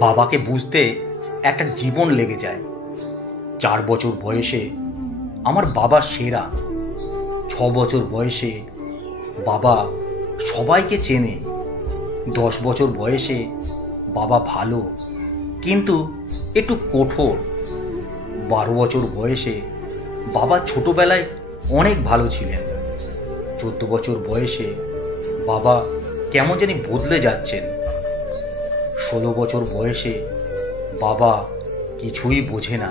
বাবাকে বুঝতে একটা জীবন লেগে যায়। 4 বছর বয়সে আমার বাবা সেরা। 6 বছর বয়সে বাবা সবাইকে চেনে। 10 বছর বয়সে বাবা ভালো কিন্তু একটু কঠোর। 12 বছর বয়সে বাবা ছোটবেলায় অনেক ভালো ছিলেন। 14 বছর বয়সে বাবা কেমন জানি বদলে যাচ্ছেন। 16 বছর বয়সে বাবা কিছুই বোঝে না।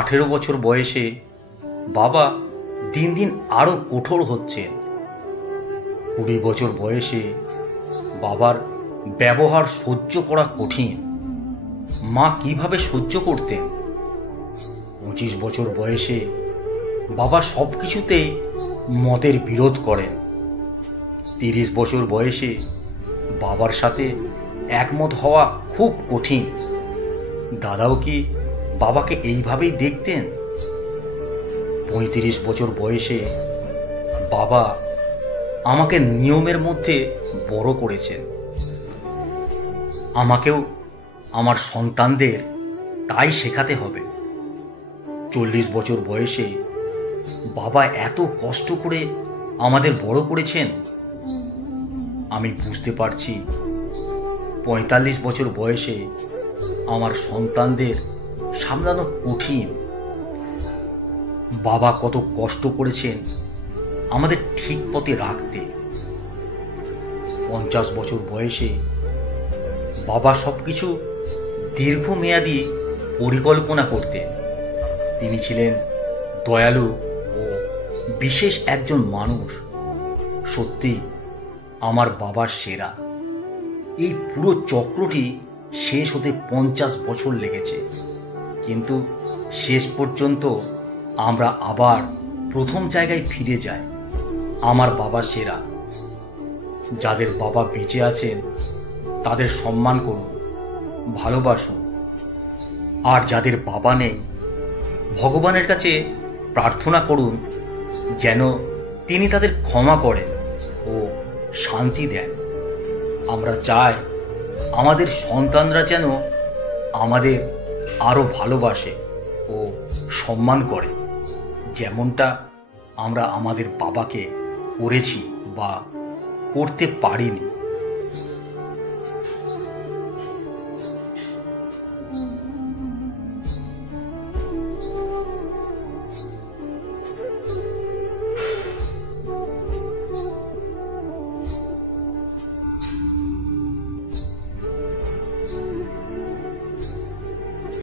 18 বছর বয়সে বাবা দিন দিন আরো কঠোর হচ্ছেন। 20 বছর বয়সে বাবার ব্যবহার সহ্য করা কঠিন। মা কিভাবে সহ্য করতেন? 25 বছর বয়সে বাবা সব কিছুতেই মতের বিরোধ করেন। 30 বছর বয়সে বাবার সাথে একমত হওয়া খুব কঠিন। দাদাও কি বাবাকে এইভাবেই দেখতেন? 35 বছর বয়সে বাবা আমাকে নিয়মের মধ্যে বড় করেছেন। আমাকেও আমার সন্তানদের তাই শেখাতে হবে। 40 বছর বয়সে বাবা এত কষ্ট করে আমাদের বড় করেছেন। আমি বুঝতে পারছি 45 বছর বয়সে আমার সন্তানদের সামলানো কঠিন। বাবা কত কষ্ট করেছেন আমাদের ঠিক পথে রাখতে। 50 বছর বয়সে বাবা সবকিছু দীর্ঘমেয়াদী পরিকল্পনা করতেন। তিনি ছিলেন দয়ালু ও বিশেষ একজন মানুষ। সত্যি আমার বাবার সেরা। এই পুরো চক্রটি শেষ হতে 50 বছর লেগেছে, কিন্তু শেষ পর্যন্ত আমরা আবার প্রথম জায়গায় ফিরে যাই। আমার বাবা সেরা। যাদের বাবা বেঁচে আছেন তাদের সম্মান করুন, ভালোবাসুন। আর যাদের বাবা নেই, ভগবানের কাছে প্রার্থনা করুন যেন তিনি তাদের ক্ষমা করেন ও শান্তি দেন। আমরা চাই আমাদের সন্তানরা যেন আমাদের আরো ভালোবাসে ও সম্মান করে, যেমনটা আমরা আমাদের বাবাকে করেছি বা করতে পারিনি।